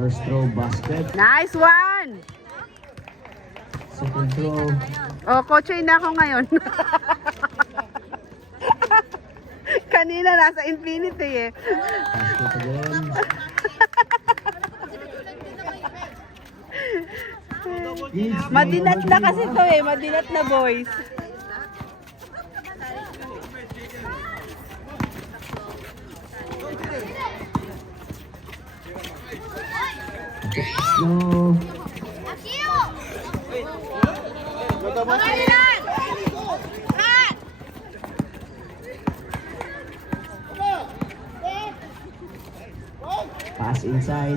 First throw, basket. Nice one! Second throw. Oh, coachin na ako ngayon. Kanina nasa infinity eh. Basket again. Madinat na kasi to eh. Madinat na boys. No. Pass inside.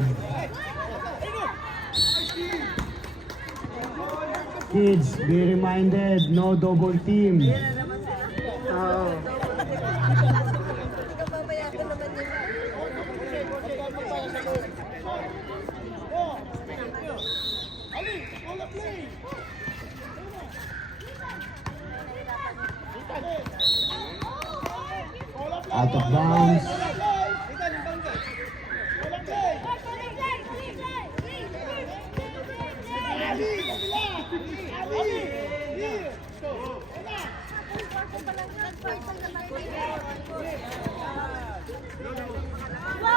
Kids, be reminded, no double team. Oh. Out of bounds.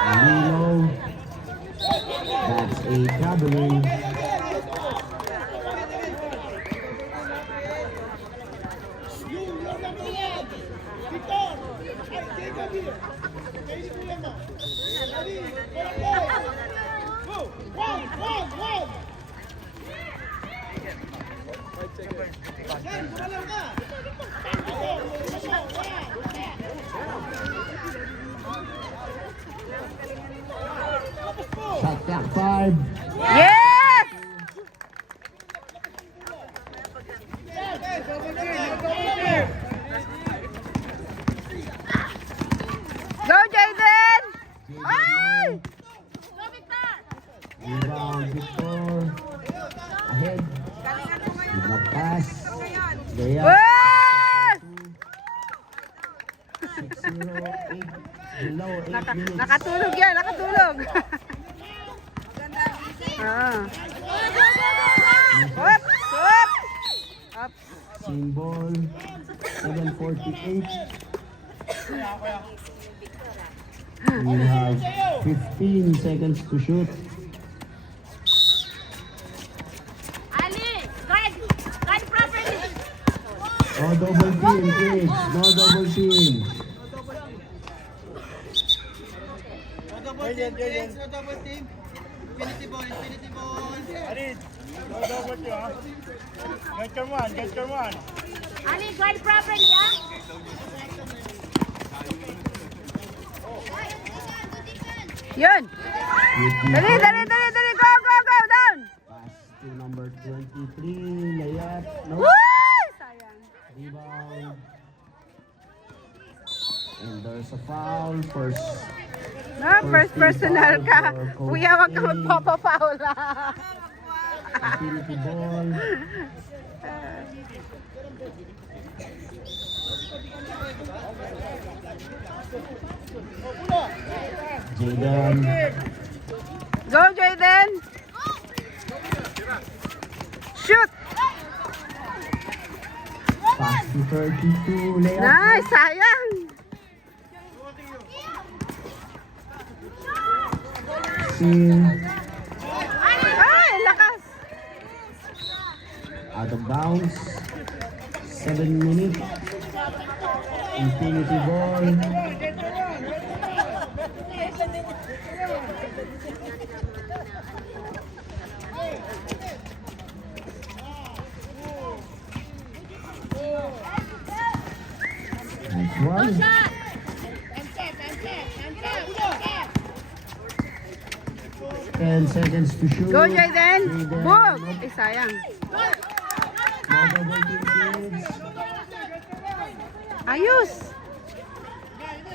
Alilo. That's a traveling. Shot clock 5. Yes! Go, Jaden! Ay! Rebound, Victor. Ahead. Good na pass. Gaya. Yes! 6-0, 8. Below 8 minutes. Nakatulog yan, nakatulog. Ah. Up, up. Up. Symbol. 7:48. We have 15 seconds to shoot. No double team, kids. No double team. No double team. Infinity ball, infinity ball. Arid, no double team, ha? Get your one, get your one. Ali, guard properly, ah. Yun. Dali, dali, dali, dali. Go, go, go. Down. Pass to number 23. Layat. No. Woo! Sayang. Rebound. And there's a foul. First. No, first personal ka. Kuya, wag ka magpapafoul. Infinity ball. Jaden. Go, Jaden. Shoot. Pass to 32. Layat. Nice, sayang. Sin. Ay, lakas. Out of bounds. 7 minutes. Infinity ball. Nice one. 10 seconds to shoot. Go, Jaden. Jaden. Boom. Ay, sayang. No double team, kids. Ayos.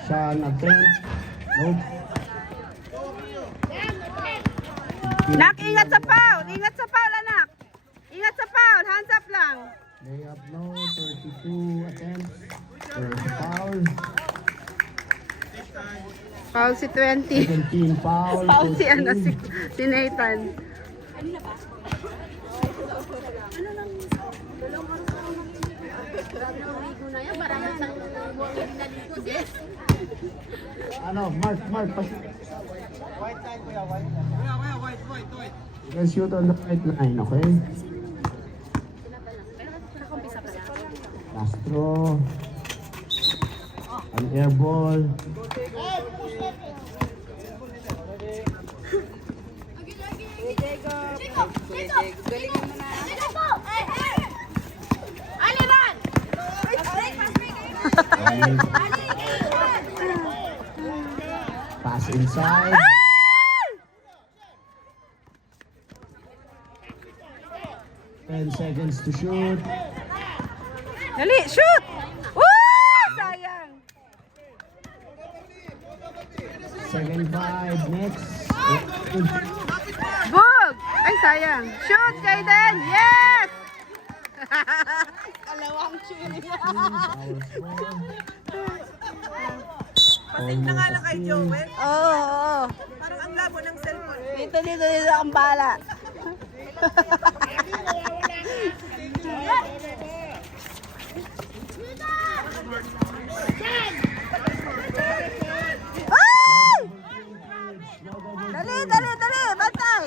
Shot attempt. Nope. Nak, ingat sa foul. Ingat sa foul, anak. Ingat sa foul. Hands up lang. Layup no. 32 attempts. There's a foul. Foul si 20. 17 foul. Foul si, Coach ano, Kim. si Nathan. Ano, Mark, White line, kuya, white line. Kuya, white. you can shoot on the right line, okay? Castro. An air ball. Pass inside. 10 seconds to shoot. Dali, shoot! Woo! Sayang. Second 5, next. Bug! Ay, sayang. Shoot, Kaden! Yes! Kalawang chili. Pasig na nga lang kay Joel. Oo. Parang ang labo ng cellphone. Dito ang bala. Ay! Dali, bantay!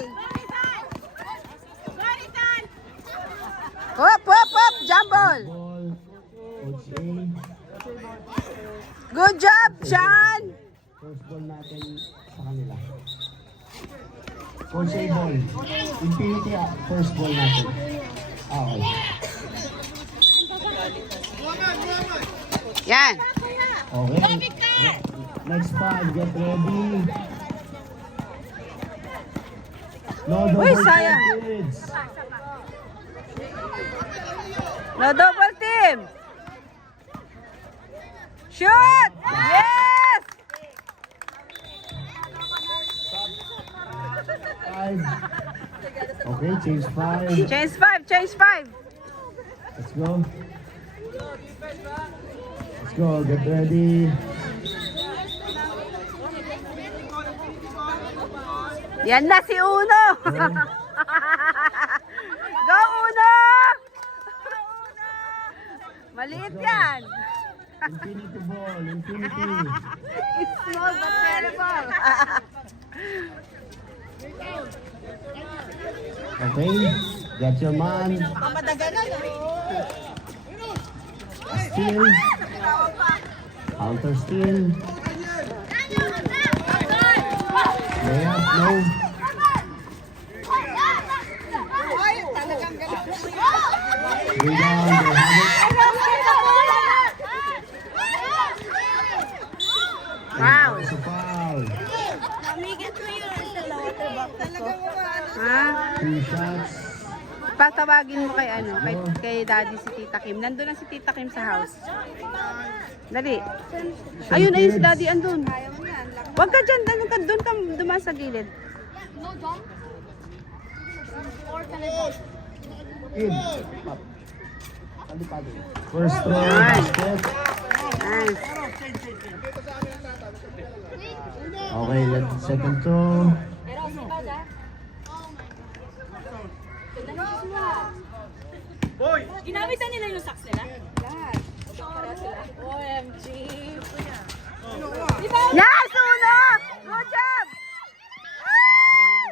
Hop, jump ball! Ball. Coach A. Good job, Sean! First ball natin sa kanila. Coach A ball. Infinity first ball natin. Okay. Yan. Okay. Next 5, get ready. No Uy, double sayang. kids. No double team. Shoot! Yes! 5. Okay, change 5. Change 5. Let's go. Let's go, get ready. Yan na si Uno. Go, Uno! Maliit yan. Infinity ball, infinity. It's small but terrible. Okay, get your man. Steal. Counter steal. Layup, no. Rebound, they have it. Wow. It's a foul. Ha? 2 shots. Patawagin mo kay Daddy si Tita Kim. Nandun lang si Tita Kim sa house. Dali. Ayun si Daddy andun. Huwag ka dyan, doon ka dumaan sa gilid. In. First throw, basket. Nice. Okay, let's second throw. Ginawitan nila yung socks nila? OMG. Yes, Uno! Good job! Ay!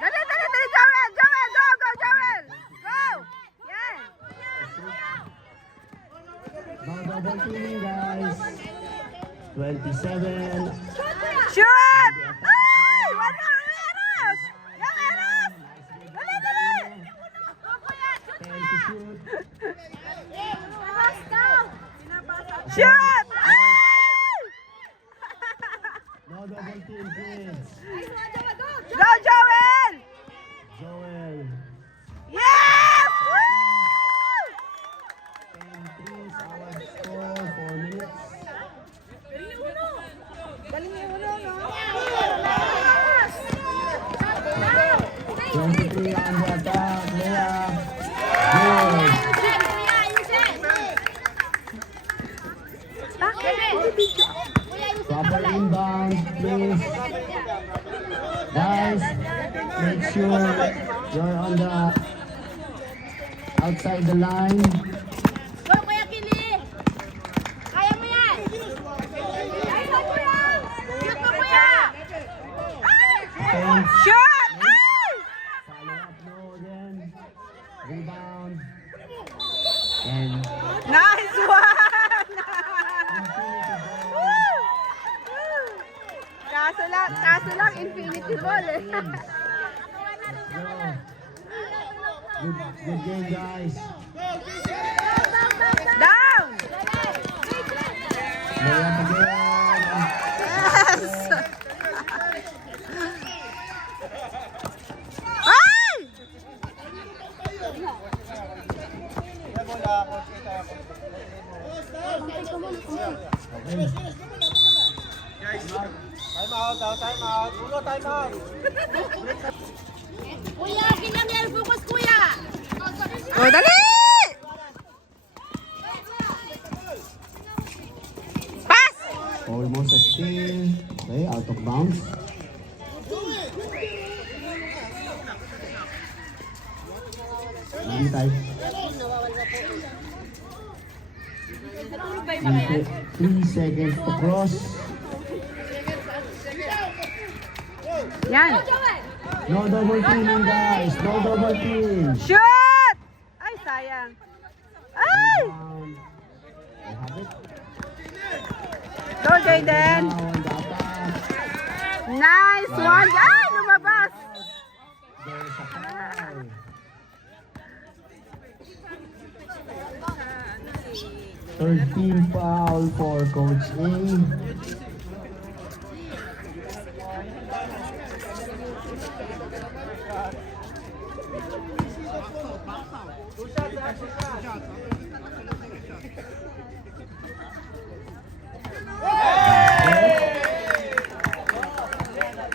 Dali, Joel! Go, Joel! Go! Yan! No double team, guys. 27. Shoot! Ay! One more Eros! Yung Eros! Dali! 10 to shoot. Shoot! Ay! No double team, kids. Go, Joel! Joel. Yes! Woo! 10 threes, our score, 4 minutes. Galing yung Uno, no? 23 on the attack, layup. Good. inbound, please. Guys, make sure you're on the outside the line. Go, Kuya Kili! Kaya mo yan! Ay, go, Kuya! Shoot mo, Kuya! Defense. Shoot! Ay! Follow up low again. Rebound. And Nice one! Kaso lang, infinity ball eh. go. Good game, guys. Down! Lay up again. Yes! Ay! Time out, time out. Ulo, time out. Kuya, kinamyal, focus, Kuya! O, dali! Pass! Almost a steal. Okay, out of bounds. Hindi tayo. 3 seconds to cross. Yan. No double teaming, guys. No double team. Shoot! Ay, sayang. Ay! Down. I have it. Go, Jayden. Now on the attack. Nice one. Ay, lumabas. There's a foul. Third team foul for Coach A.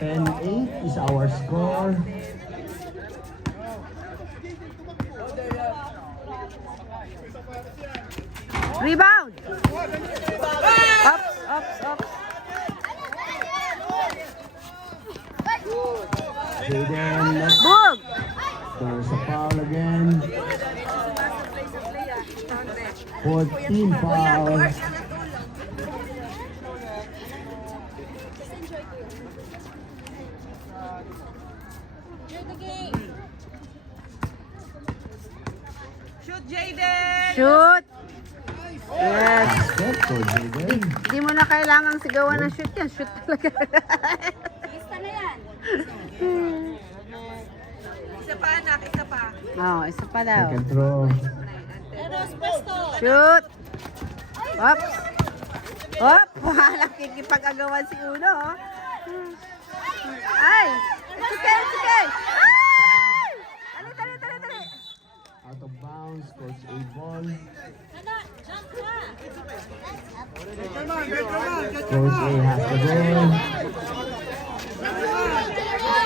And 8 is our score. Rebound. Ups, ups, ups. Jaden, Boog. there's a foul again. 14 foul. Shoot, Jayden! Shoot. Yes. Good for Jaden. Hindi mo na kailangang sigawan ng shoot yan. Shoot talaga. Lista na yan. Isa pa, anak, isa pa. Oh, isa pa daw. Second throw. Eros, presto! Shoot. Ops. Op. Walang kikipag-agawan si Uno. Oh. Ay. Sige, sige. Ay! Dali, dali, dali, dali. Out of bounds. Coach A ball. Ano? Jump ka! Coach A has the ball.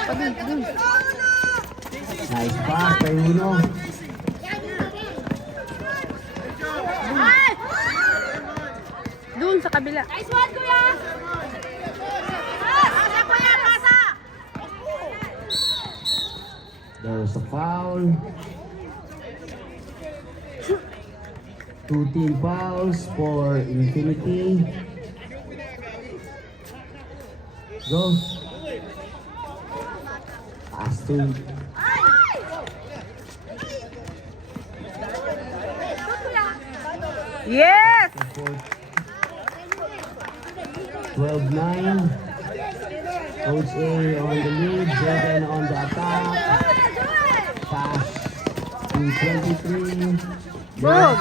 Pagin, pagin. Nice pass kay Uno. Ay! Doon sa kabila. Nice one, Kuya! Pasa, Kuya, pasa! There's a foul. 2 team fouls for Infinity. Go. Pass to Yes! 12-9. Coach A on the lead. Jaden on the attack. Pass to 23. Boom!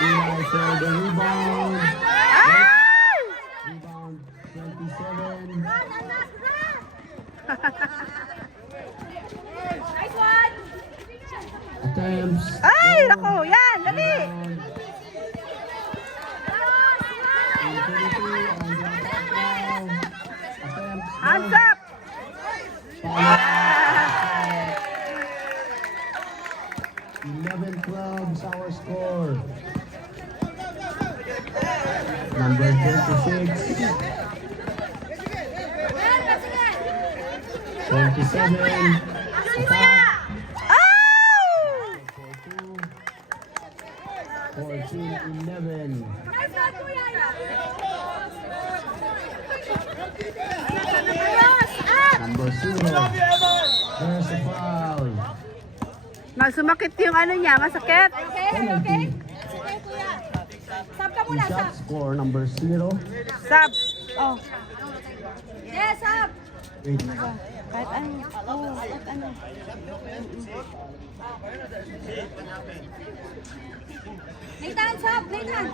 Eli for the rebound. Ay! Rebound 27. Nice one! Attempts. Ay, nako, yan, dali. Rebound. Infinity on the attack now. Attempts. Hands up! Foul. 11-12 is our score. Number 26. 27. Attack. Ow! 14-11. Number 0. There's a foul. Sumakit yung ano niya, masakit. Penalty. Sab ka Two muna, sab. shots for number 0. Sab. Oh, Yes, sab. Wait. kahit ano. Oh, kahit ano. Nathan, sab. Nathan.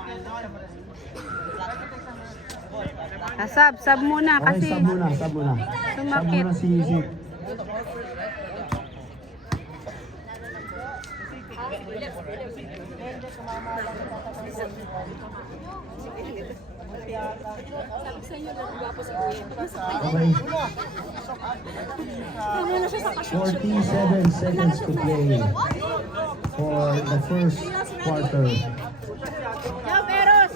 Sab muna Okay, kasi sab muna, sab muna. Sab sumakit. muna si Isip. Okay. 47 seconds to play for the first quarter. Yo, Eros.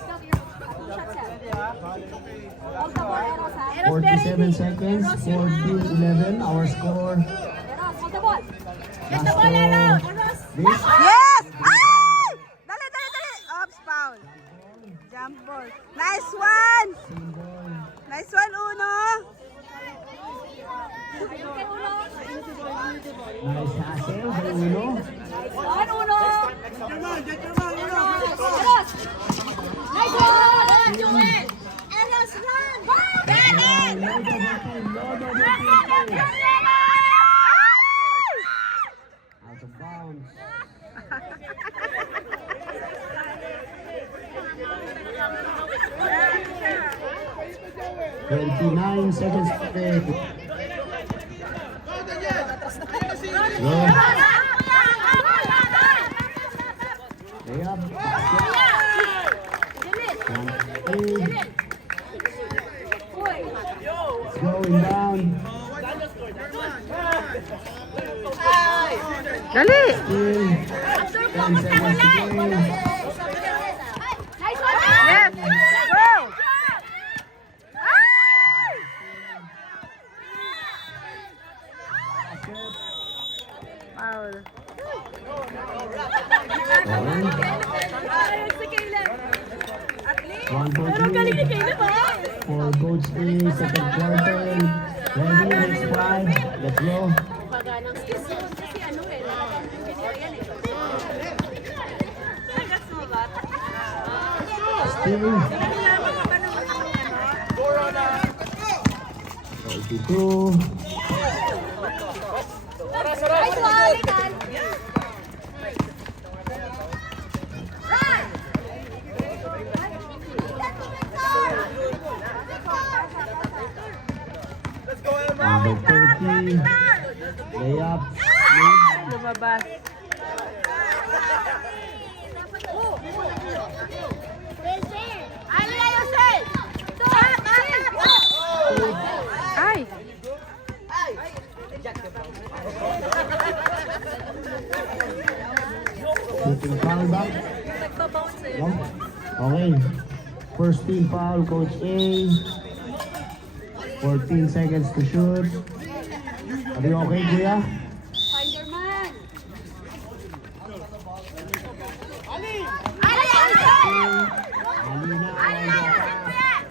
Hold the ball, Eros, ha? Eros, 47 seconds, 14-11, our score. Eros, hold the ball. Get the Last ball, Eros. for Eros. this. Yes! Ay! Dali! Oops, foul. Jump ball. Nice one! Same ball. Nice one, Uno! Nice hustle by Uno. One, Uno. Get your man, Eros. Nice one. Joel. Eros, run. Get it. No double team, no double Run, team. run, run, run. Out of bounds. Twenty-nine seconds to play. Go. Layup. It's going down. Dali! Still 10 seconds to play. Nice one. Yes! Go! Ay! Foul. One for for Coach A, second quarter. Ready, next drive. Let's go. Still 42. Nice one, Nathan. Number 30. Layup. Lumabas. Ali, ayusin. Ay! Shooting foul back. No? Okay. First team foul, Coach A. 14 seconds to shoot. Are you okay, Kuya? Find your man. Ali, ayusin. Ali na. Ali, ayusin mo yan.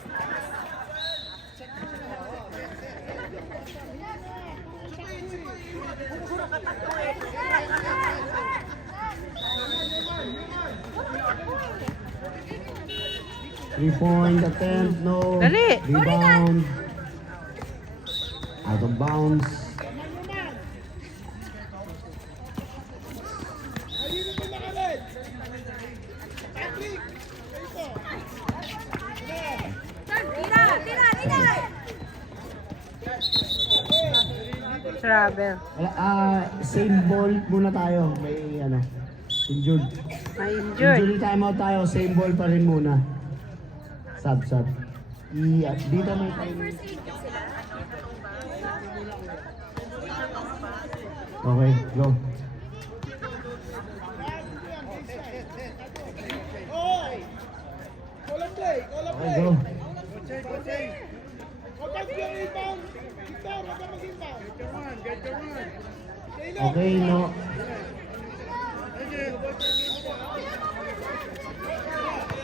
Three-point attempt, no. Dali. Rebound. Out of bounds. Tira. Travel. Same ball muna tayo. May injured. May injured. Injury timeout tayo. Same ball pa rin muna. Sub. Dito may time. Okay, go. Okay, go. Kapag yung rebound, Victor, huwag ka mag-inbound. Okay, no.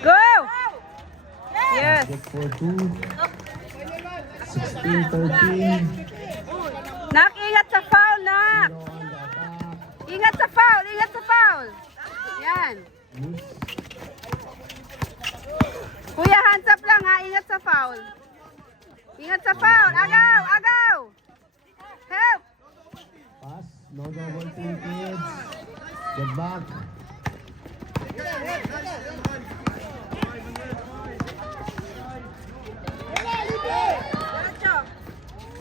Go! Yes. Get for 2. 16-13. Nak, ingat sa foul, Nak. Zero on the attack. Ingat sa foul, ingat sa foul. Yan. Miss. Kuya, hands up lang ha. Ingat sa foul. Ingat sa foul. Agaw, agaw. Help. Pass. No double team, kids. Get back.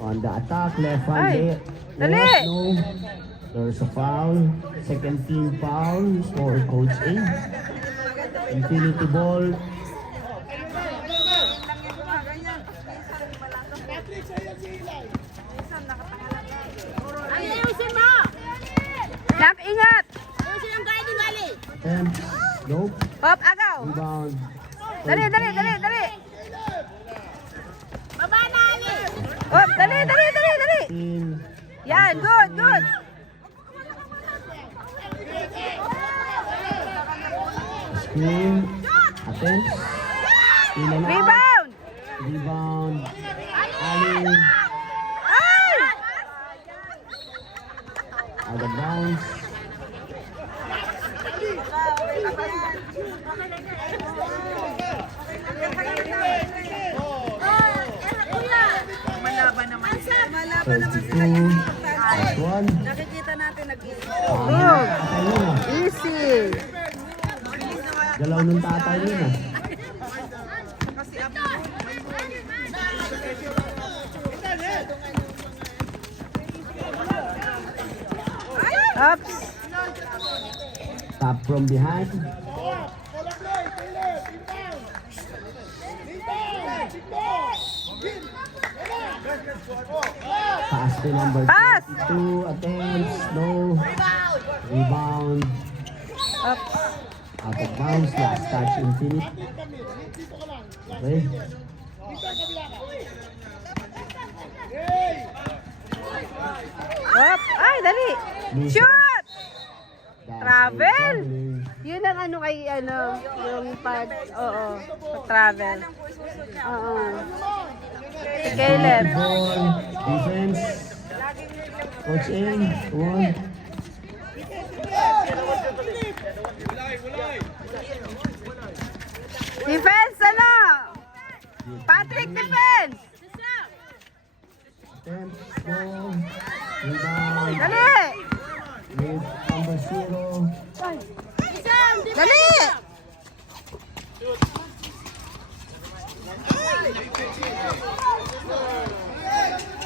On the attack, left Ay, hand. dali. Left, no. There's a foul. Second team foul for Coach A. Infinity ball. Ay, ayusin mo! Nak, ingat. Ayusin ang guarding, Ali! Attempt. Nope. Hop, agaw. Rebound. Dali, dali, dali, dali. Baba na, Ali! Hop, dali, dali, dali, dali. Team. Yan, good, good. Screen. Attempt. In and out. Rebound. Rebound. Ali. Ay! Out of bounds. Malaban naman. Malaban naman 32. Last one. Nakikita natin Good. Tatay yun ah. Easy. Galaw ng tatay yun ah. kasi Ups. Tap from behind. Pass to number Pass. 22. Attempts. No. Rebound. Ups. Out of bounds. Last touch infinite. Okay. Up. Ay, dali. Shoot! That's Travel. a traveling. Yun ang ano kay ano, yung pag, oo, pag-travel. Oo. Si Caleb. Ball. Defense. Coach A. One. Defense, ano? Patrick, defense! Attempts. No. Rebound. Dali! With number 0. Dali!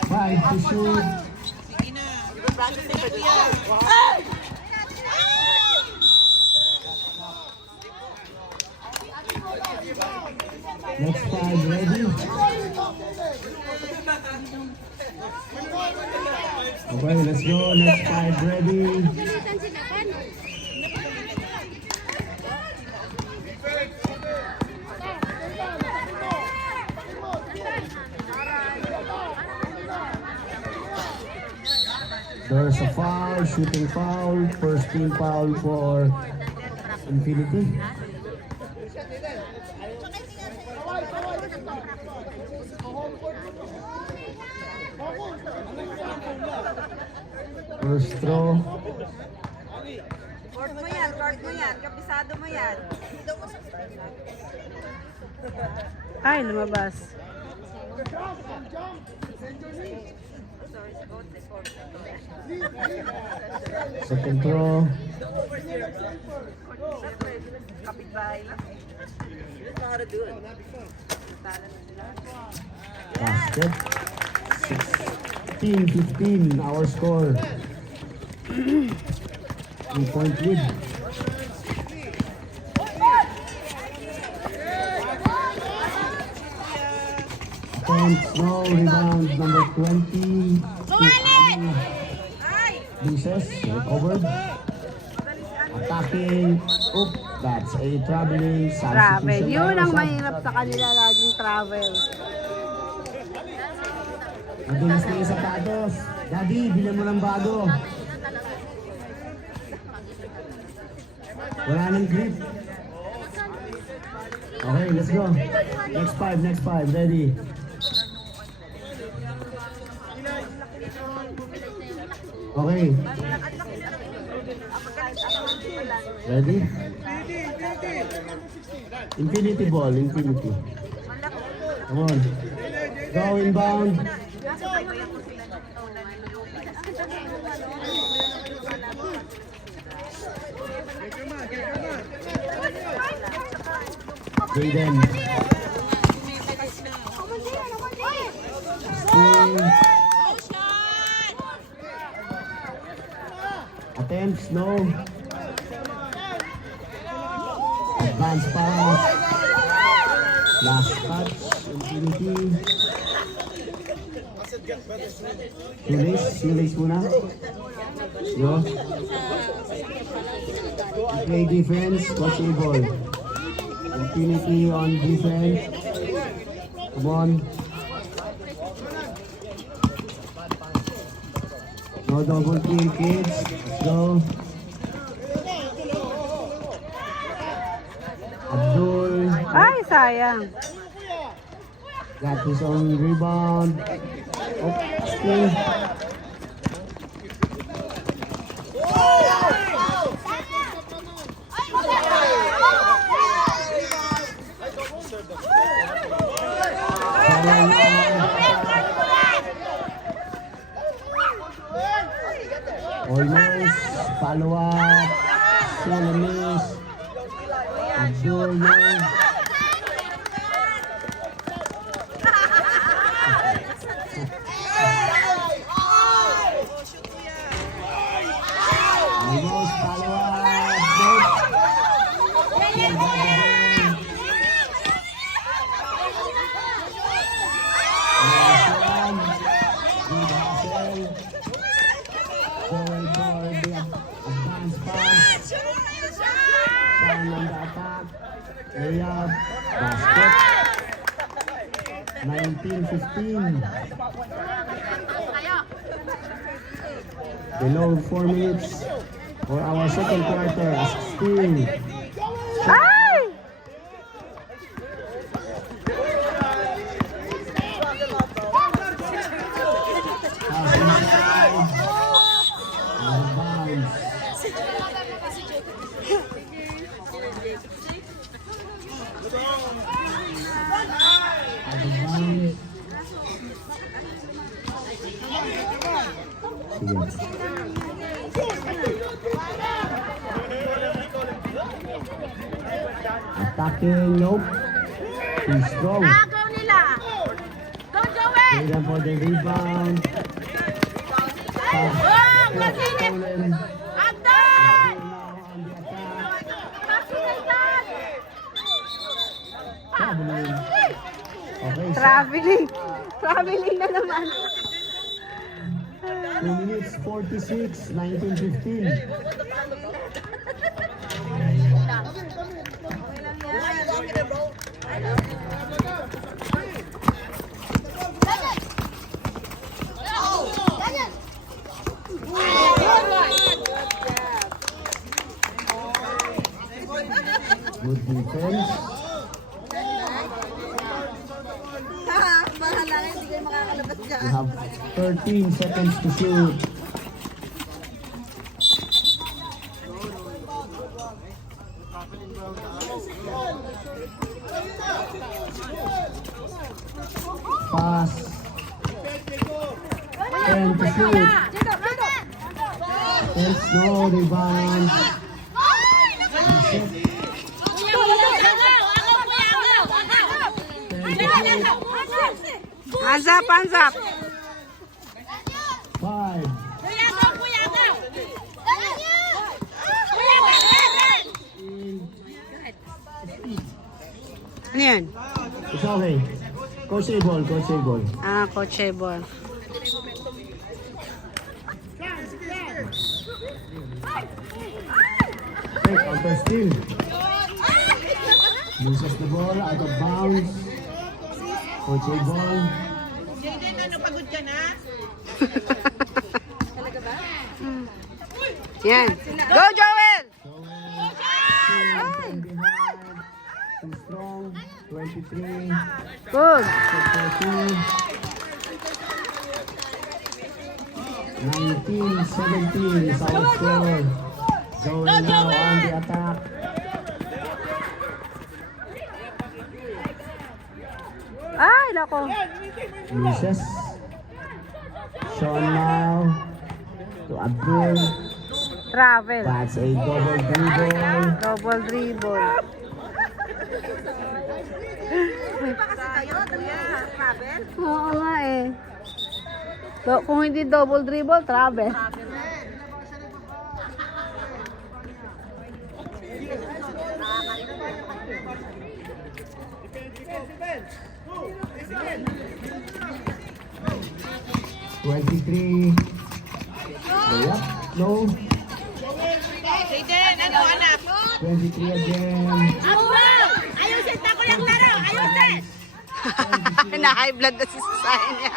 Five to shoot. Next five ready. Okay, let's go. Next five ready. There's a foul, shooting foul, first team foul for Infinity. First throw. Court mo yan, kabisado mo yan. Ay, lumabas. Second throw. Kapitbahay lang. Basket. 16-15 our score. 3-point lead. Attempts, no. Rebound number 20. Loses. Recovered. Attacking. Oop. That's a traveling. Travel. Substitution Yun ang by mahirap sa kanila, laging travel. Madulas na yung sapatos. Daddy, bilan mo ng bago. Wala nang grip. Okay, let's go. Next five, ready. Okay. Ready? Infinity ball, infinity. Come on. Go inbound. Jaden. Swing. Attempts, no. Advance pass. Last touch, infinity. Release muna. Go. Play defense, watch the ball. Infinity on defense. Come on. No double team, kids. Let's go. Abdul Ay, sayang. got his own rebound. Oh, spin. Almost. Follow up. Still a miss. Abdul, no. Almost follow up. Good hustle. Going for the advance pass. Down on the attack. Layup. Basket. 19-15. Below 4 minutes for our second quarter. Still. Ay! Pass inside. Out of bounds. Out of bounds. Sige. Attacking, nope. He's strong. Go nila. Go Joey. Freedom for the rebound. Pass. Stolen. Agdan. Now on the attack. Pasundan. Traveling. Okay, Traveling. Traveling na naman. 2 minutes 46, 19-15. Good defense. Bahala na, hindi kayo makakalabas dyan. We have 13 seconds to shoot. Pass. 10 to shoot. There's no rebound. Hands up, hands up. 5. Ano yan? It's okay. Coach ball, coach ball. Ah, coachable. Hey, counter steal. Loses the ball out of bounds. Coach ball. Jaden, ano, pagod ka na? Yan. Go, Joel! Joel, 2 behind. Too strong. 23. Good. Set for 2. 19-17 is our score. Joel now on the attack. Ay, nako. Misses. Sean now to Abdul. Travel. That's a double dribble. Double dribble. Oo nga eh. So, kung hindi double dribble, travel. Twenty-three. Layup. Low. 23 again. Ayusin na ko yung laro! Ayusin! Na-high blood na si Susay niya.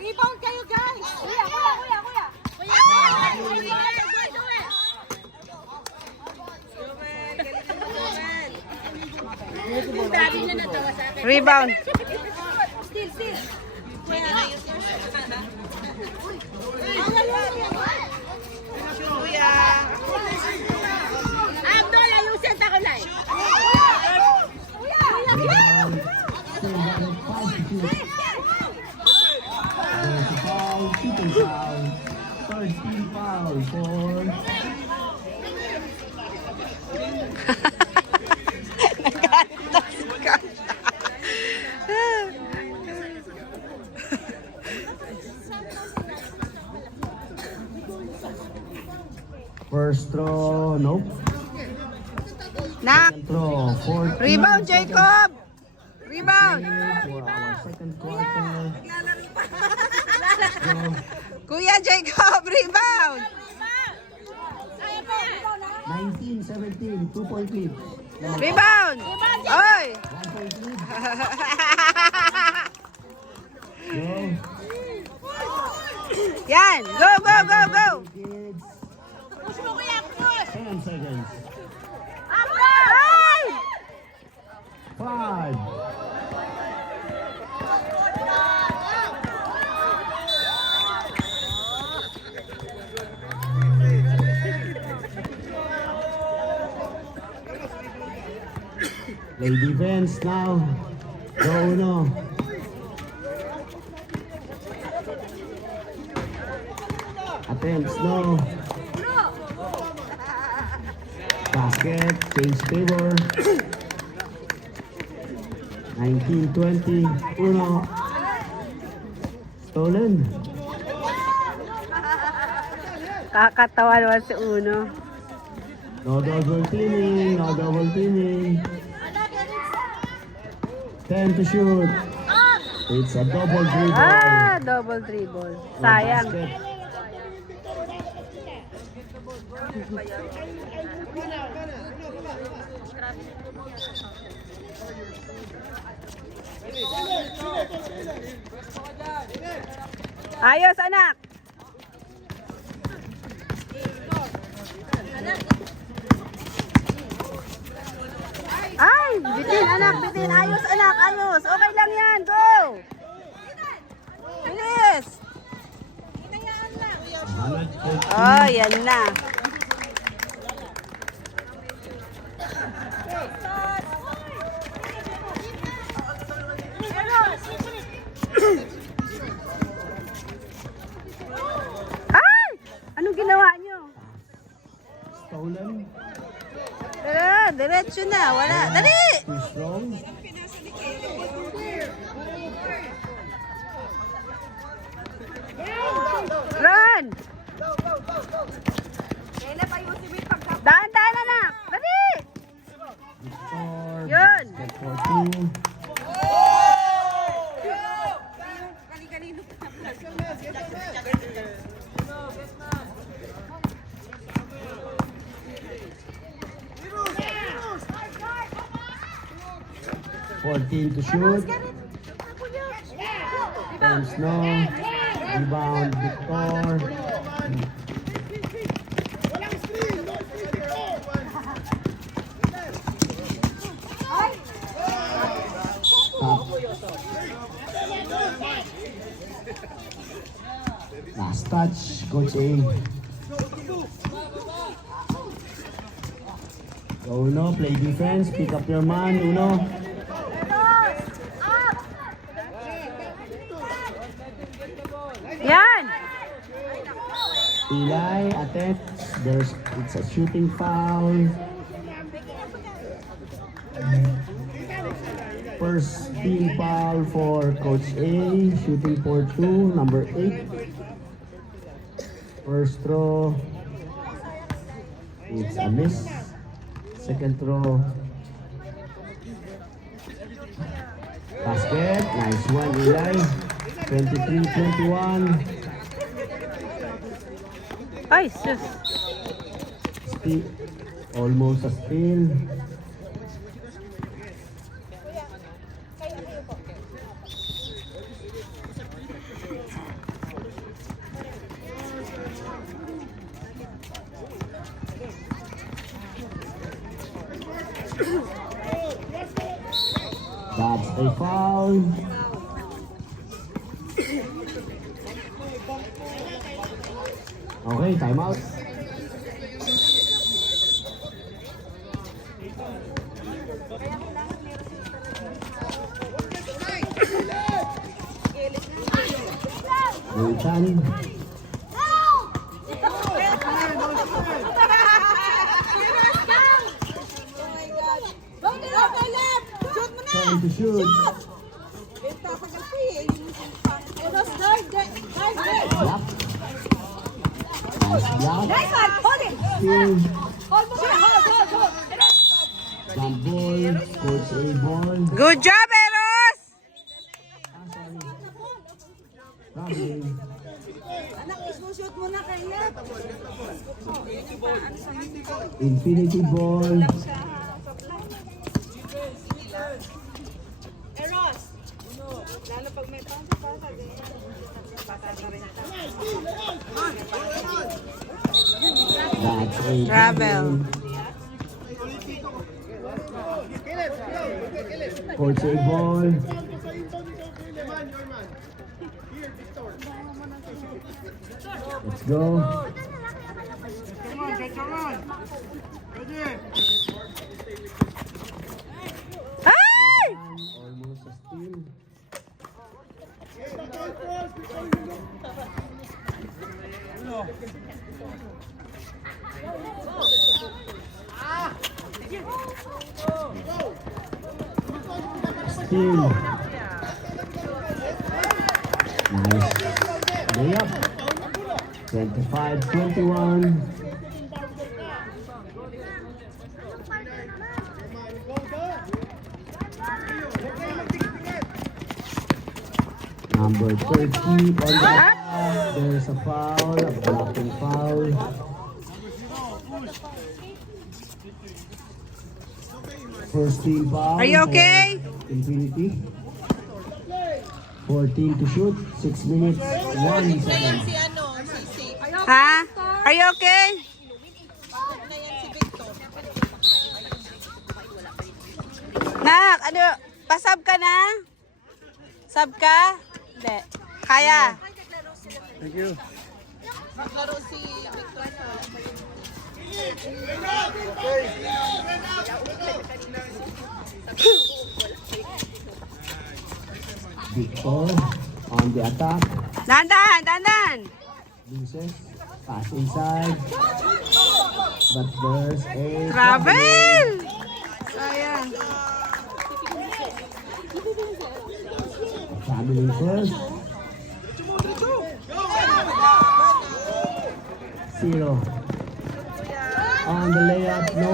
Rebound kayo, guys! Kuya! Rebound. Still. Abdul, ayusin na ko na eh! Rebound. Still got it. 5 to shoot. There's a foul. Shooting foul. 13 foul for Nagalit na si Kasha. first throw. Nope. Nak. Second throw. 14 Rebound, seconds Jacob. Rebound. for our second quarter. Kuya Jacob, rebound. 19-17. 2-point lead. Rebound. Oy. 1-point lead. Go. Yan. Go. Kids. Push mo, kuya! Push! 10 seconds. Ay! 5. Play defense now. Go Uno. Attempts no. Basket, change favor. 19-20. Uno. Stolen. Kakatawa naman si Uno. No double teaming. 10 to shoot. It's a double dribble. Double dribble. No Sayang. basket. Ayos, anak. Ay, bitin anak, bitin. Ayos anak, ayos. Okay lang yan, go. Bilis. Oh, yan na. Ay! Anong ginawa nyo? Stolen. Tara, diretso na. Wala. Dali! Too strong. Run! Daan-daan anak! Dali! Victor. Yun. Basket for 2. Fourteen to shoot. Times no. Rebound, Victor. Top. Last touch, Coach A. So Uno, play defense, pick up your man, Uno. Yan! Eli, attempt. It's a shooting foul. First team foul for Coach A, shooting for 2, number 8. First throw, it's a miss. Second throw, basket, nice one Eli. 23-21. Ay, sus. Steal, almost a steal. That's a foul. Okay, timeout. Nathan. Trying to shoot. Block. Nice block. Steal. Jump ball. Coach A ball. Good job, Eros! Traveling. Anak, isushoot mo na kaya. Infinity ball. Eros! Lalo pag may pasa, ganyan. Pasa na rin ito. That's a Travel. Coach A ball. Let's go. Ay! Almost a steal. Steal. Nice. Layup. 25-21. Number 30 on the attack. There's a foul, a blocking foul. First team foul. Are you okay? for Infinity. 14 to shoot, 6 minutes, 1 second. Ha? Are you okay? Nak, ano, pasab ka na? Sab ka? Hindi. Kaya. Thank you. Victor on the attack. Dandan, dandan. Loses. Pass inside. But there's a Travel! Sayang. traveling first. 0. On the layup, no.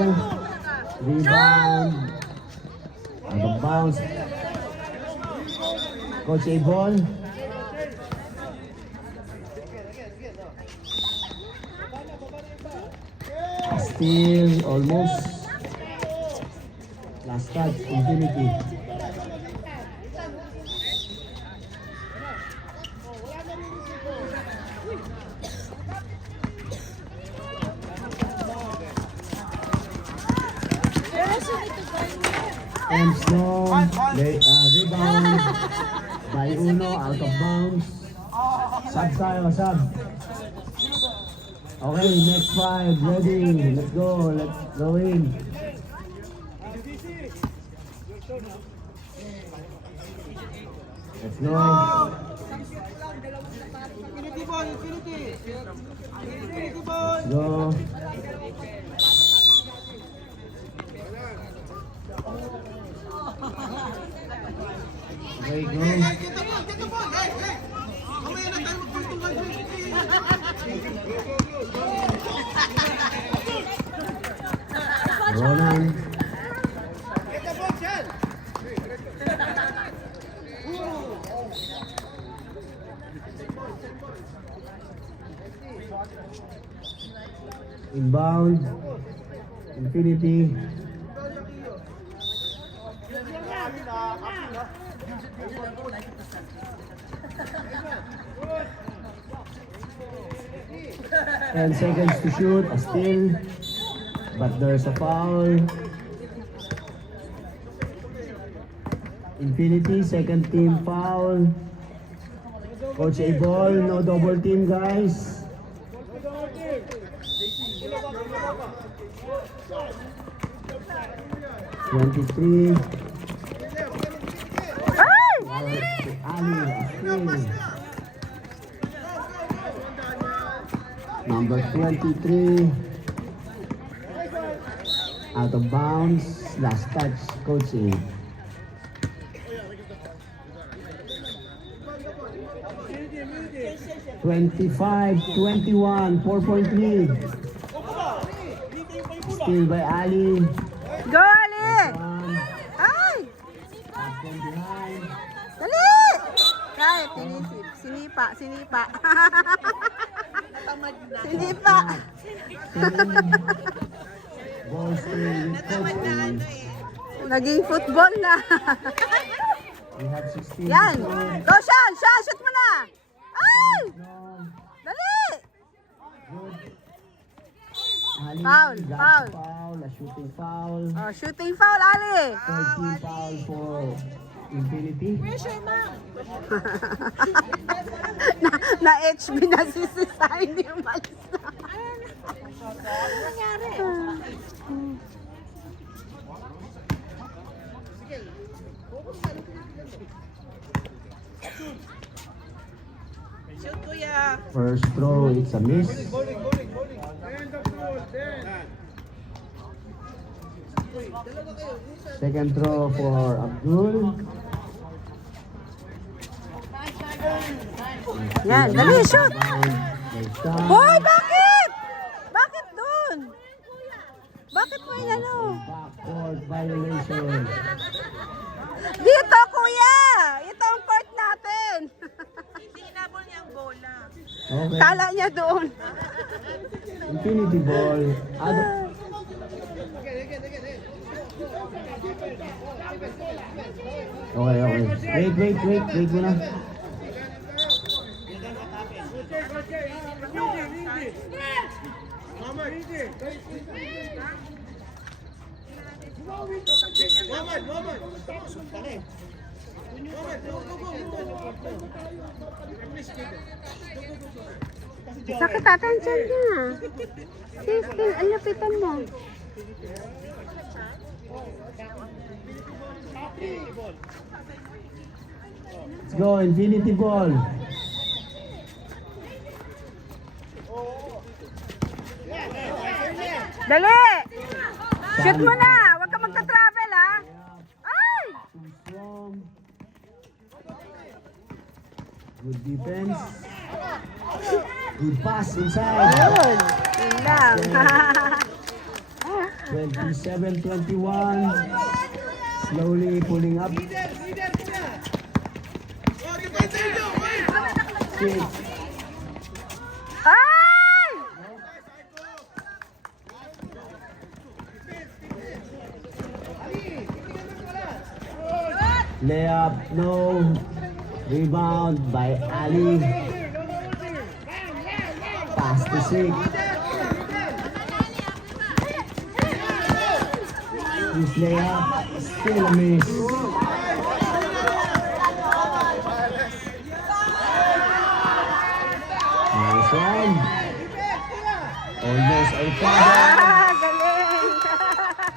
Rebound. Out of bounds. Coach A ball. Steal, almost. Last touch, Infinity. And Snow, rebound by Uno, out of bounds. Sub tayo, sub. Okay, next 5, ready. Let's go, let's go in. Let's go. Infinity ball, infinity. Infinity ball. Let's go. Okay, go. Get the ball. Hey, hey. Mamaya na tayo magpultungan. Ronan. Get the ball, Chel. Inbound. Infinity. Ten seconds to shoot, a steal, but there's a foul. Infinity, second team foul. Coach A ball, no double team, guys. $23. Ali, a steal. Number 23. Out of bounds. Last touch, Coach A. $25-21, 4-point lead. Steal by Ali. Go, Ali! One, Ay! back from behind. Dali! Ay, pinisip. Sinipa. Sinipa. Ball still with Coach A. Naging football na. We have 16. Yan. Go, Sean! Sean, shoot mo na! Ay! No. Dali! Good. Ali, Foul, got foul. foul, a shooting foul. Oh, shooting foul, Ali! Third team foul for Infinity. Na-HB na si Sign yung malis na. Ano nangyari? Shoot, kuya. First throw, it's a miss. Second throw for Abdul. Yan, dali, shoot! Nice shot. Hoy, bakit? Bakit dun? Bakit mo yun ano? Backcourt violation. Dito, kuya! Ito ang court natin. Hindi inabol niya ang bola. Okay. Kala niya doon. Infinity ball. Okay. Wait muna. Sakit atensyon niya. Siskin, ang lapitan mo. Let's go, Infinity ball. Dali! Shoot mo na! Huwag ka magta-travel, ha? Ay! Too strong. Good defense. Good pass inside. Yun! Yun lang. 27-21. Slowly pulling up. Six. Ay! Layup, no. Rebound by Ali. Pass to Sig. His layup, still a miss. Nice one. Almost a foul. Galing!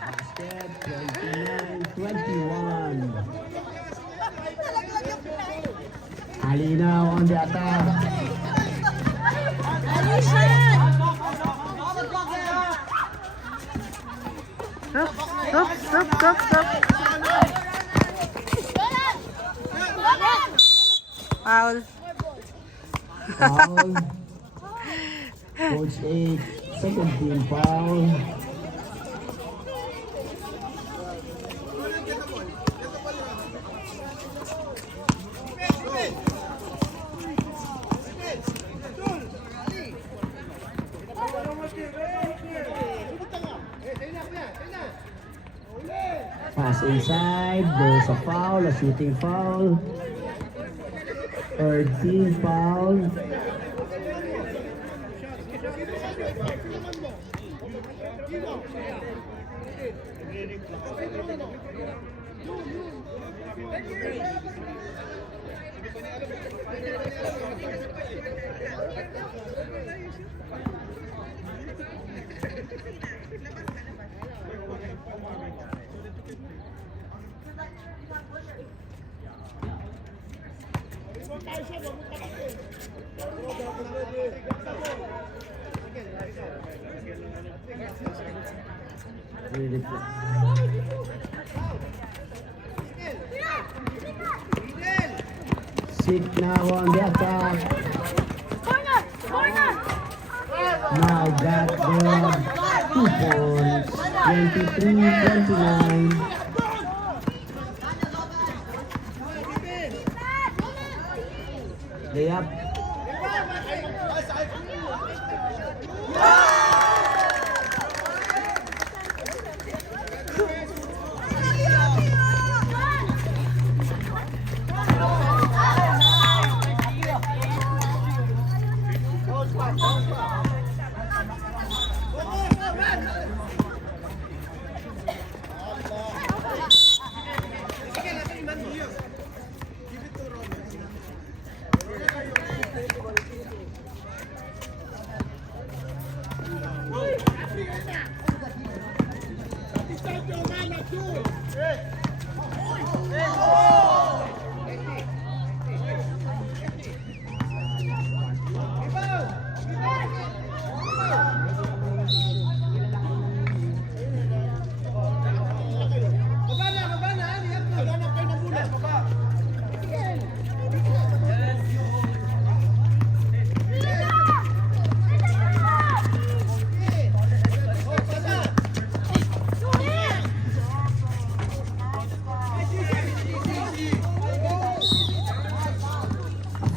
Basket, 29-21. Alinaw on the attack. Stop. Foul. Foul. Coach 8, second team foul. Pass inside, there's a foul, a shooting foul. Third team foul. Really good. Sit now on the attack. Now got the 2 points. 23-29. Layup.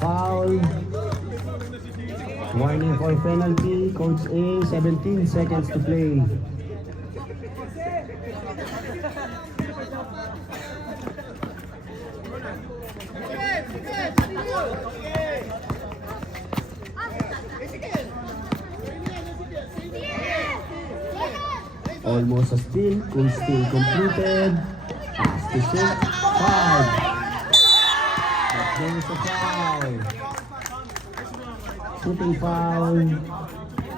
Foul. Warning for penalty. Coach A, 17 seconds to play. Almost a steal. Cool steal completed. Pass to shoot. 5. But there is a foul. Shooting foul.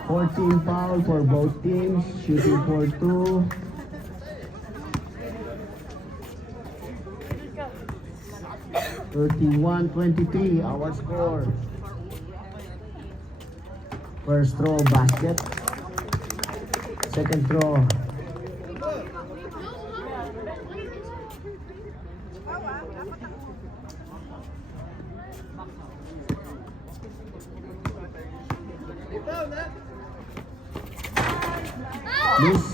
14 foul for both teams. Shooting for 2. (31-23) our score. First throw basket. Second throw. Miss.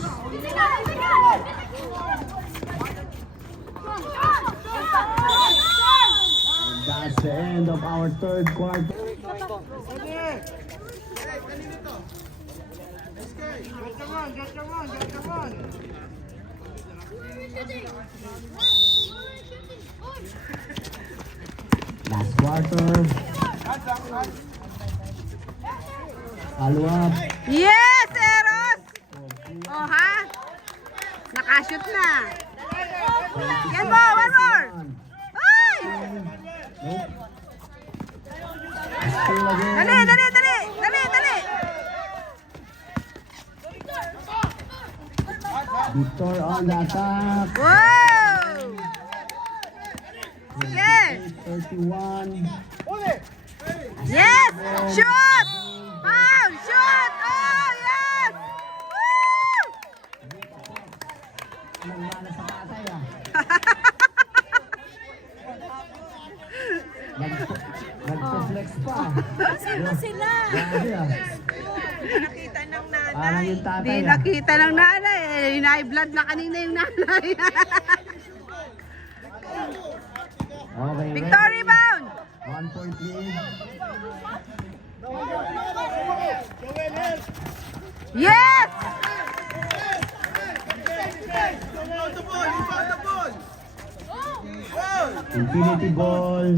That's the end of our third quarter. Last quarter. Follow up. Yes, Eros! Oh, ha? nakashoot na. Yan mo, one more. Ay! Nope. Still again. Dali, dali, dali. Dali, dali. Victor on the attack. Wow! Sige. 31. Yes! Shoot! Oh, shoot! Oh, yes! Woo! Anong mana sa tatay ah. Nagpo-flex pa. Sino sila? Grabe ah. Nakita ng nanay. Parang yung tatay Di ah. nakita ng nanay. High blood na kanina yung nanay. Okay, Victory bound! 1 point lead. Yes! Infinity ball.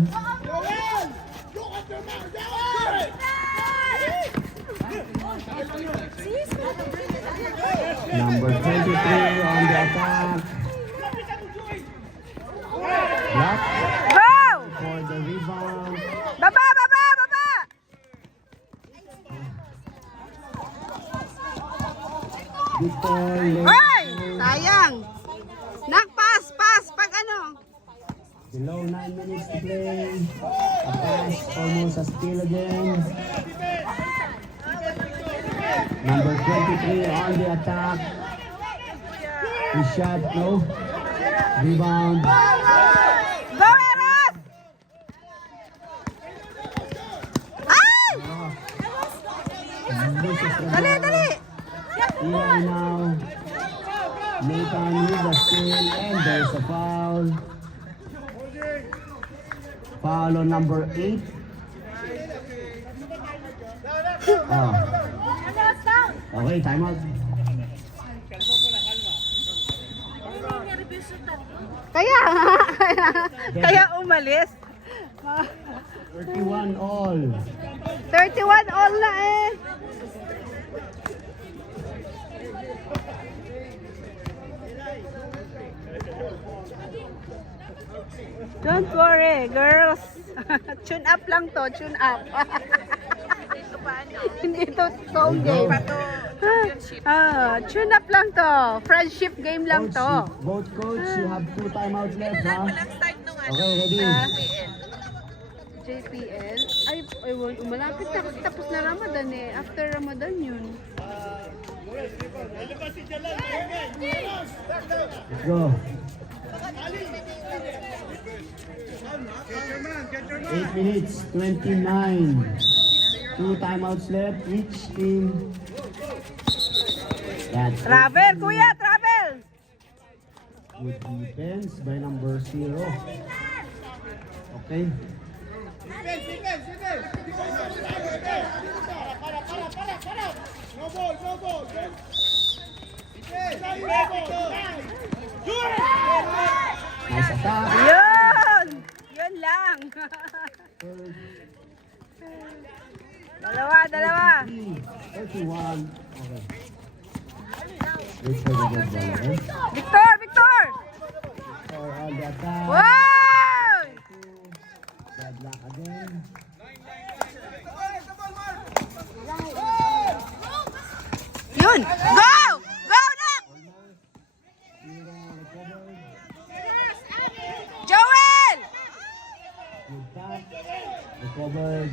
Number 23 on the attack. Block Go! for the rebound. Baba, baba, baba! Victor Ay! Sayang! Nakpass, pass, pag ano? below 9 minutes to play. A pass, almost a steal again. Number 23 on the attack. His shot, no. Rebound. Go, Eros! Ay! Dali, dali! Eli now. Nathan with the steal, and there's a foul. Foul on number 8. Oh. Okay, time out. Kaya umalis. 31 all. 31 all na eh. Don't worry, girls. Tune up lang to, tune up. Hindi to home game. Tune up lang to. Friendship game lang to. Both coach, you have 2 timeouts left, ha? Okay, ready? JPL. Ay, malapit na. Tapos na Ramadan eh. After Ramadan yun. Let's go. 8 minutes, 29. 2 timeouts left, each team. That's Travel, kuya, travel! good defense by number 0. Okay. Nice attack. Yun! Yun lang. Dalawa. 31. Okay. Wait for the good ball, okay? Victor! Or on the attack. Wow! Bad luck again. Yun! Go! Go na! Zero recovered. Joel! Good tap. Recovered.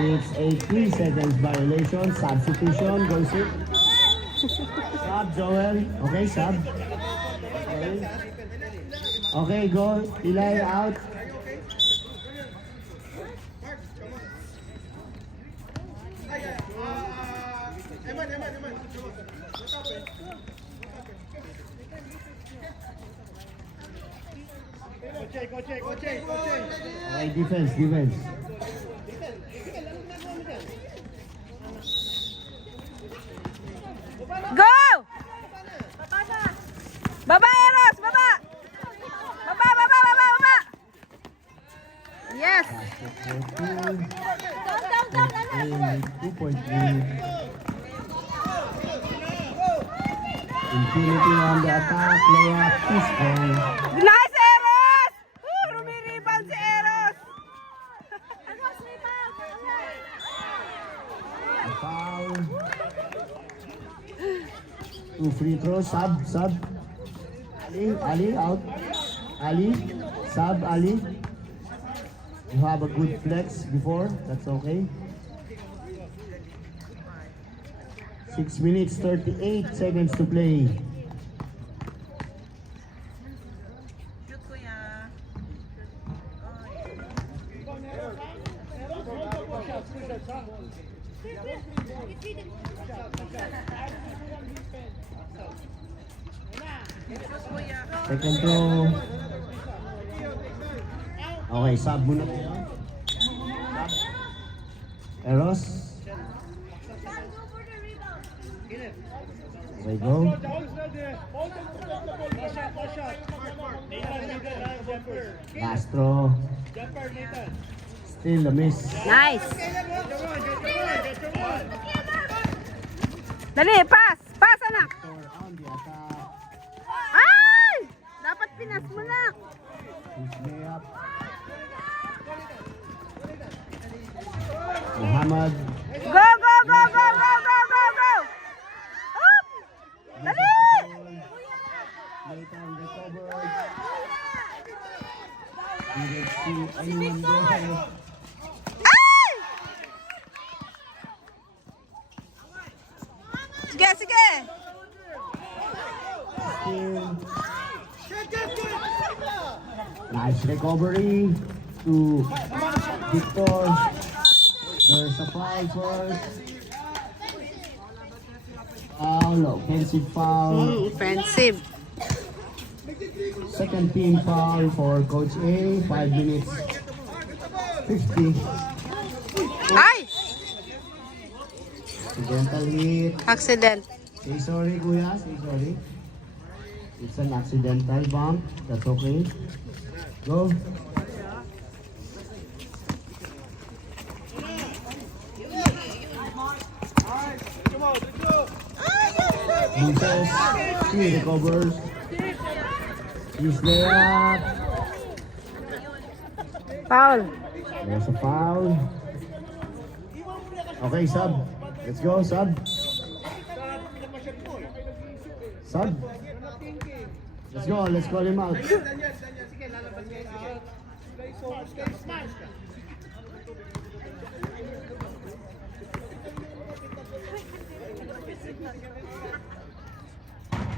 It's a 3 seconds violation. Substitution. Goes it. Sub, Joel. Okay, sub. Okay. Okay, go. Eli out. Okay, defense. Go! Baba, Eros! Baba! Baba! Yes! Basket for 2. 2 point lead. Infinity on the attack, layup, too strong. Nice, Eros! Rumi-rebound si Eros! A foul. 2 free throws, sub. Ali, out. Ali, sub, Ali. You have a good flex before, that's okay. 6 minutes, 38 seconds to play. Second throw. Okay, sub muna tayo. Eros. Okay, go. Castro. Still a miss. Nice! Dali, pass! Pass, anak! On the attack. Ay! Dapat pinas mo na! Push layup. Muhammad. Go, go, go, go, go, go, go, go! Up! Dali! Nathan recovered. Didn't see anyone there. Ay! Sige, sige! Still. Nice recovery to Victor. There's a foul first. Foul, offensive foul. Offensive. Second team foul for Coach A. 5 minutes. 50. Ay! Accidental hit. Accident. Say sorry, Kuya. Say sorry. It's an accidental bump. That's okay. Go. Lucas. He recovers. He's layup. Foul. There's a foul. Okay, sub. Let's go, sub. Sub. Let's go, let's call him out.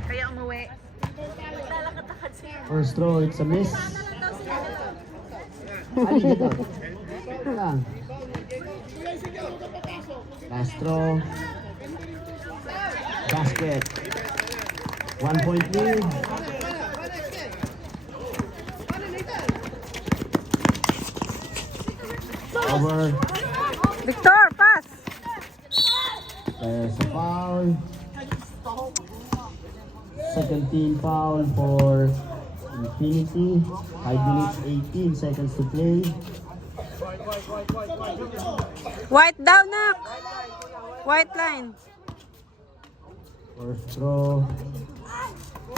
Kaya umuwi. First throw, it's a miss. Ali, get out. Ito lang. Last throw. Basket. 1 point lead. Over. Victor, pass! There's a foul. Second team foul for Infinity. 5 minutes, 18 seconds to play. White down, nak! White line. First throw.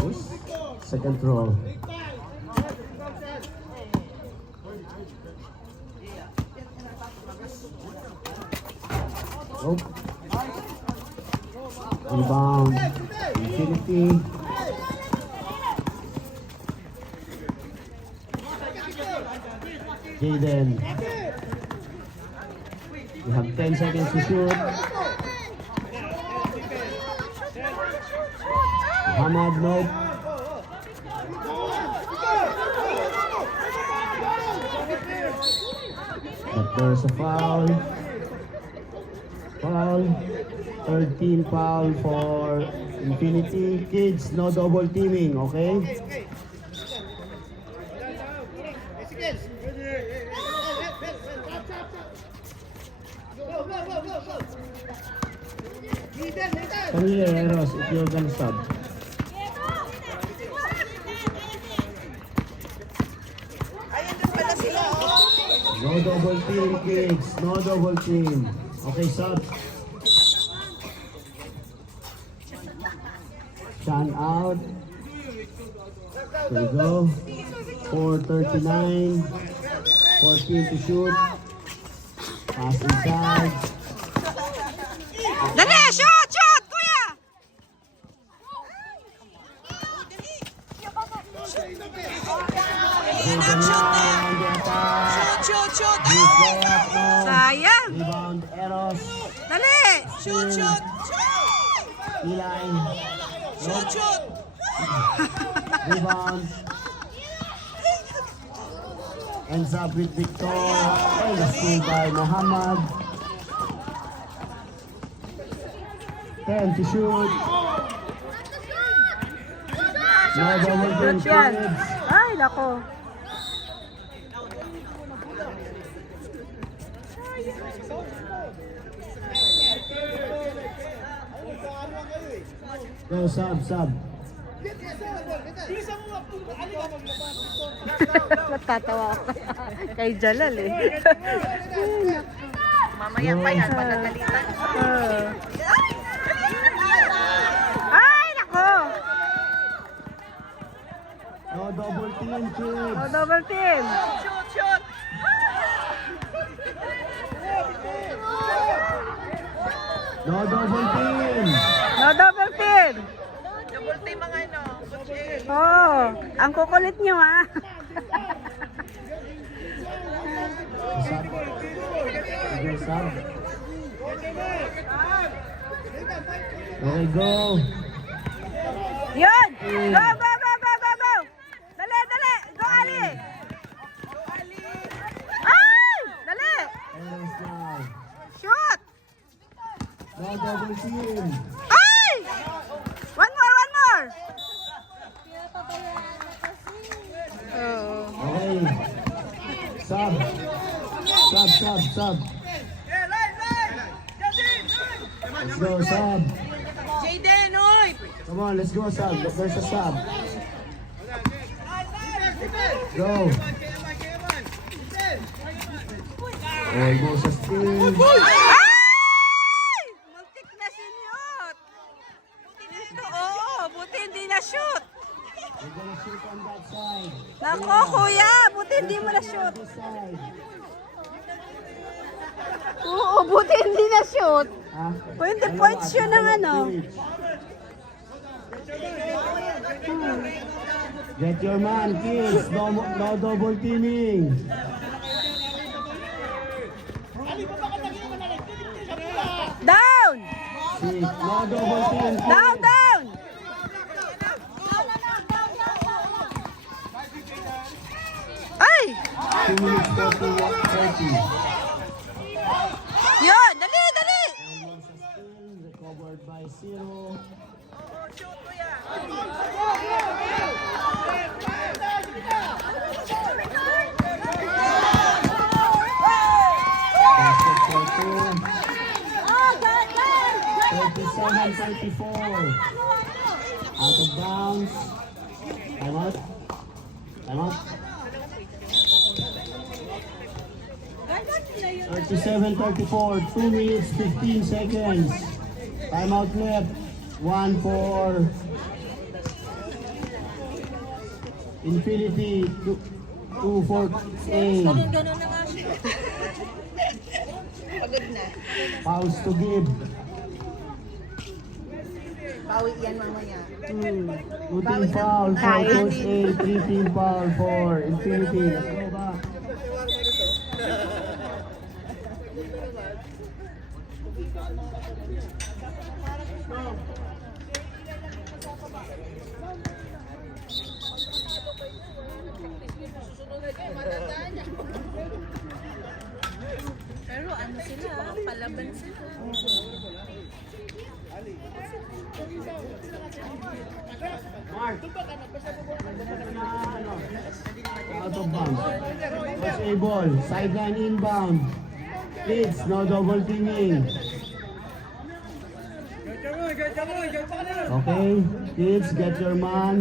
Yes. Second throw. Nope. Rebound. Infinity. Jaden. You have 10 seconds to shoot. Muhammad, nope. But there's a foul. Foul. Third team foul for Infinity. Kids, no double teaming, okay? Come here, Eros, if you're gonna sub. No double team, kids. No double team. Okay, sub. Sean out. There we go. 4:39. 14 to shoot. Pass inside. Dali! Shoot! Shoot! Kuya! Sayang! Rebound, Eros. Dali! Shoot, shoot. Eli. Shoot, shoot. Rebound. Ends up with Victor. And the steal by Muhammad. 10 to shoot. No double team Shoot yan! kids. Ay, nako! Go, sub. Natatawa ako kay Jalal eh. Mamaya pa yan, panagalitan. Ay, nako! No double team kids. O, double team! Shoot, shoot. No double team. No double team! Double team mga ano. Oh, ang kukulit nyo ah. Sub. Go, sub. Okay, go. Yun! Go, go, go, go, go, go! Dali, dali! Go, Ali! Ay! Dali! Eros now. Shoot! No double team. Ay! One more, one more! Oh. Okay. Sub. Sub. Let's go, sub. Jayden, oy! Come on, let's go, sub. There's a sub. Go. Oh, go sa steal. Ay! Muntik na sinute! Oo, buti hindi na shoot! We're gonna shoot on that side. Nako, kuya! Buti hindi mo na shoot! This side. Oo, buti hindi na shoot! Ah, 20 points yun ng ano. Get your man, kids. No double teaming. Down! Six. No double team. Down, down! Ay! 2 minutes 30. Yun! Dali, dali! Almost a steal. Recovered by Zero. Basket for two. 37-34. Out of bounds. Time out. 37-34. 2 minutes 15 seconds. Timeout left. 1 for Infinity. 2 for A. Pagod na. Fouls to give. Bawi yan mamaya. 2 team foul for Coach A. 3 team foul for Infinity. Let's go back. Pero ano sila, palaban sila. Mark. Out of bounds. Coach A ball. Sideline inbound. Kids, no double teaming. Okay, kids, get your man.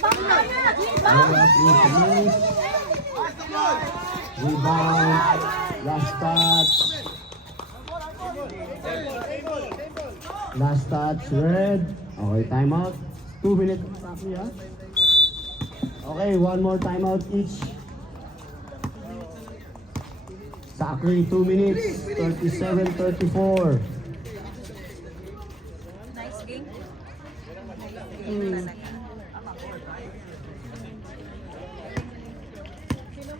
Layup is missed. Rebound. Last touch. Last touch, red. Okay, timeout. 2 minutes. Okay, one more timeout each. Zachary, 2 minutes. 37-34. Nice game. Sino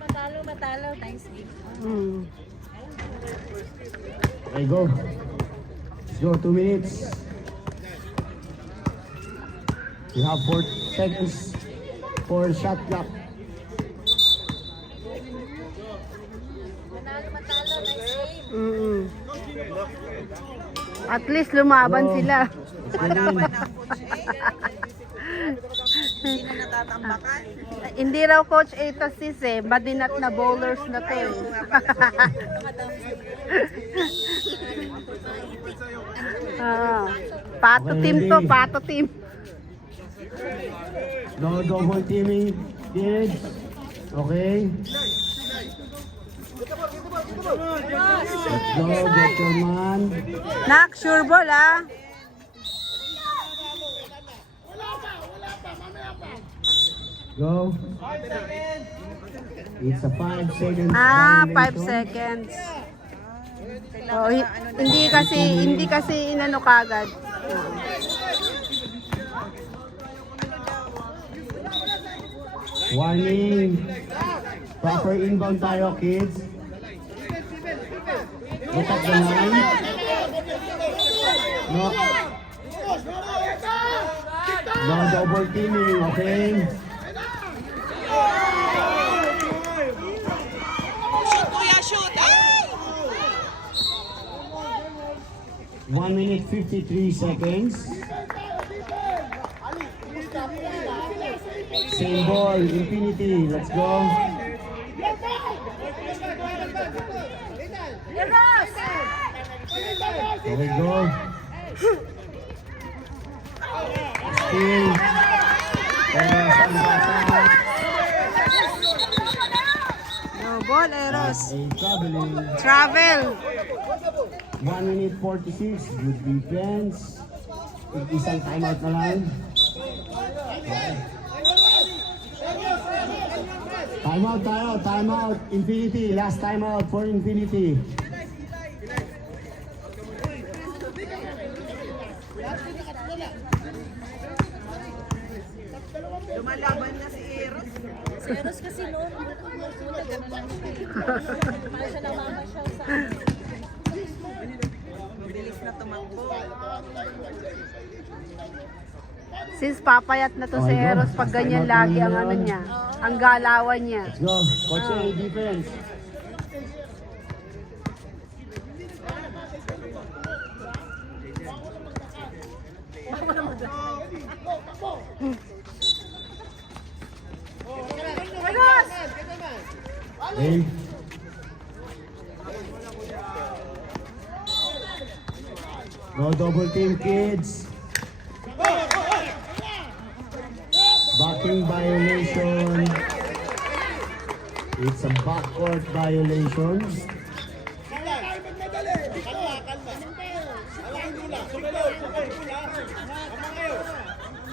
matalo? Nice game. Okay, go. Let's go, 2 minutes. You have 4 seconds for shot clock. Matalo, nice game. At least lumaban Go. sila. Malaban ng coach A. Hindi na natatambakan. Hindi raw coach 8 assist eh. Madinat na bowlers na to eh. Pato team to, pato team. No double teaming, kids. Okay. Let's go, get your man. Nak, sure ball ah. Go. It's a 5 seconds. 5 violation. seconds. Oh, hindi kasi inano kagad. Warning. Proper inbound tayo, kids. Look at the line. No double teaming, okay? Shoot, kuya, shoot. 1 minute 53 seconds. Same ball, Infinity. Let's go. Okay, go. Still. No ball, Eros. Traveling. Travel. 1 minute 46. Good defense. Isang timeout na lang. Timeout tayo, timeout. Infinity, last timeout for Infinity. Lumalaban na si Eros. Si Eros kasi noon, sumunod na lang siya. Para siya namamasyal sa mabilis na tumakbo. Since papayat na to si Eros pag ganyan lagi ang ano niya, ang galawan niya. Let's go. Coach A, defense. Okay. No double team, kids. Backing violation. It's a backcourt violation.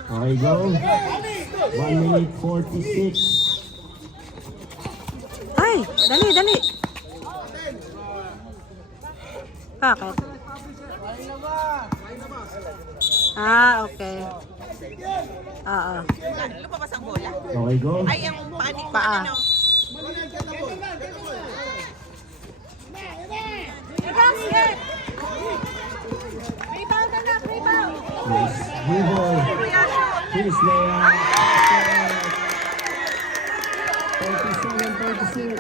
Okay, go. 1 minute 46. Ay, dali, dali. Bakit? Okay. Oo. Lumabas ang bola. Okay, go. Ay, ang panik Paa. ano. Rebound na, rebound. Yes. Dribble. Finish layup. 37-36.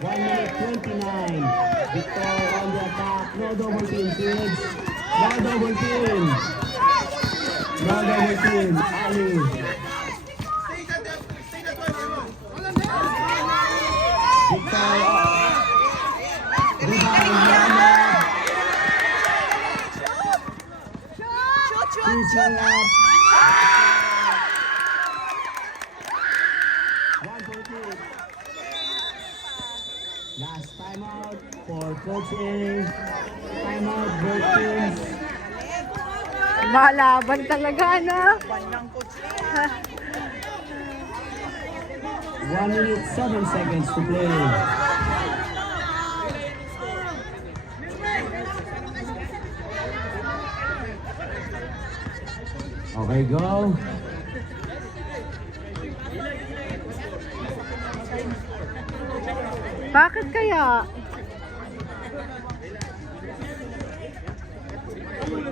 1 minute 29. Victor on the attack. No double team, kids. No double team. No double team. Ali. Victor. Rebound. Shoot, shoot. Finish layup. Last timeout for coaching. Timeout, both teams. Malaban talaga, no? 1 minute, 7 seconds to play. Okay, go. Bakit kaya?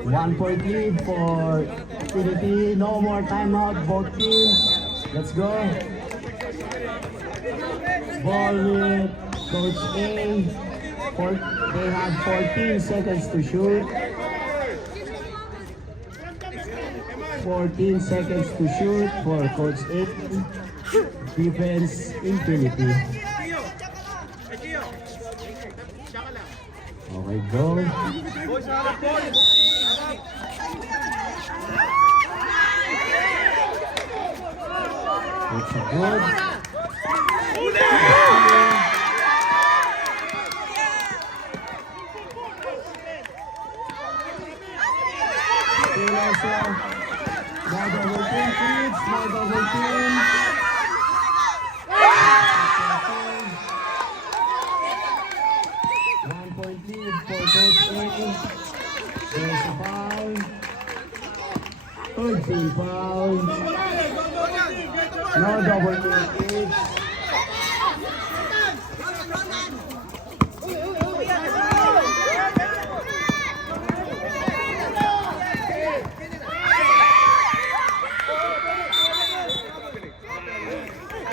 1-point lead for Trinity. No more timeout, both teams. Let's go. Ball with Coach A. They have 14 seconds to shoot. 14 seconds to shoot for Coach A. Defense Infinity. Okay, go. It's a good. Still also, now double team kids, now double team. One-point lead for Coach A. There's a foul. Third team foul. No double team kids.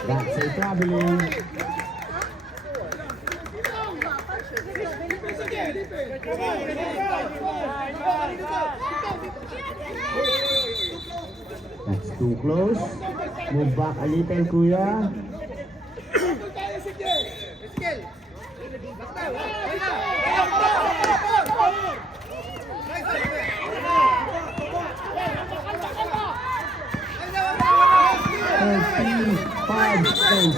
That's a traveling. That's too close. Move back a little, Kuya. Five seconds.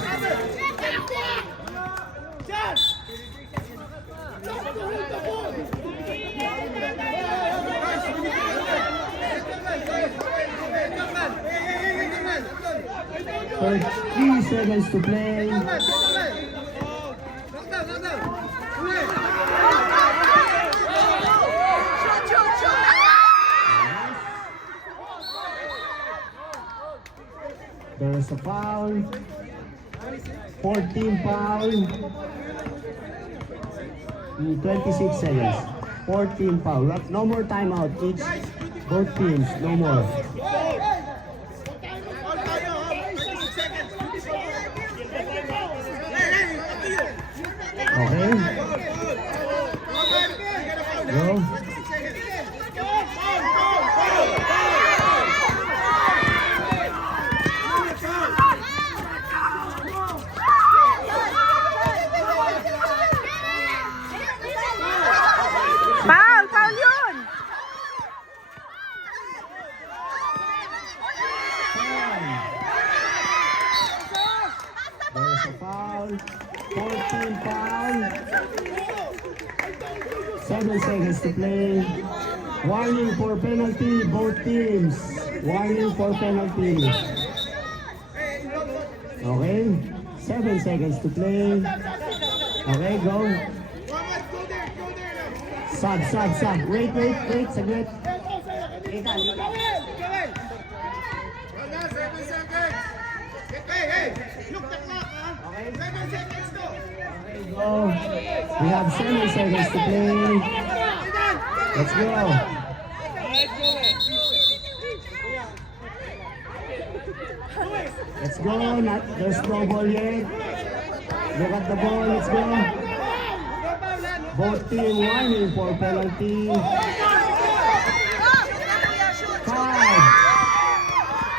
Three seconds to play. There's a foul. 14 foul. 26 seconds. 14 foul. No more timeout. Each both teams. No more. Okay. Go. Foul yun! There's a foul. 14 foul. 7 seconds to play. Warning for penalty, both teams. Warning for penalty. Okay. 7 seconds to play. Okay, go. Sub. Wait. Saglit. Go. We have 7 seconds to play. Let's go. Let's go. There's no ball yet. Look at the ball. Let's go. Both team warning for penalty. 5.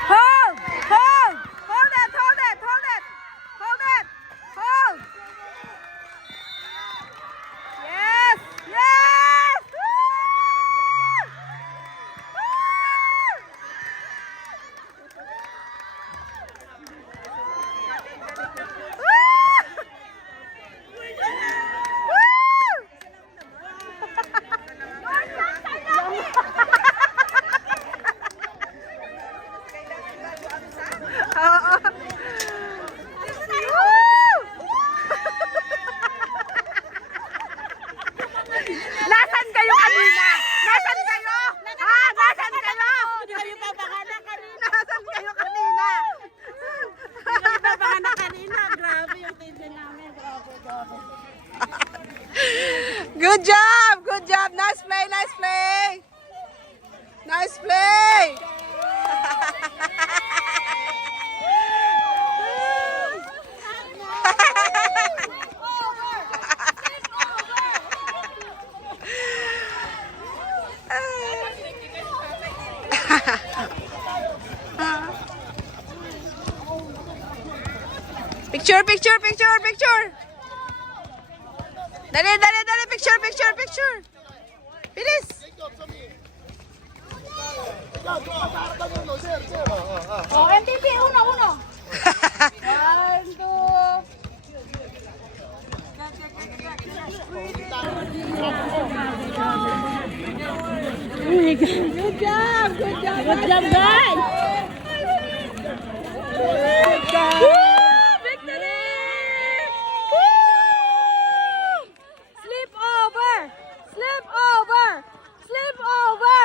Hold! Yes! Woo! Woo! Good job! Good job! Nice play! Nice play! Nice play! Picture, picture, picture, picture. Dali, dali, dali. Picture, picture, picture. Bilis. Oh, MVP, uno. 1, 2. Good job, guys. Victory! Slip over.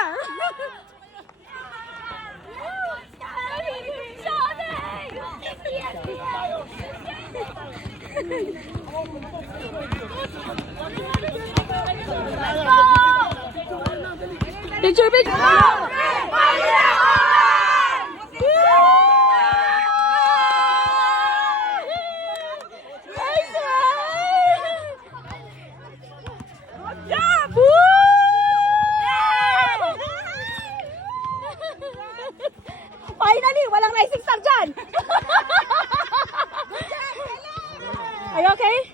Picture. Finally, walang rising star dyan. Are you okay?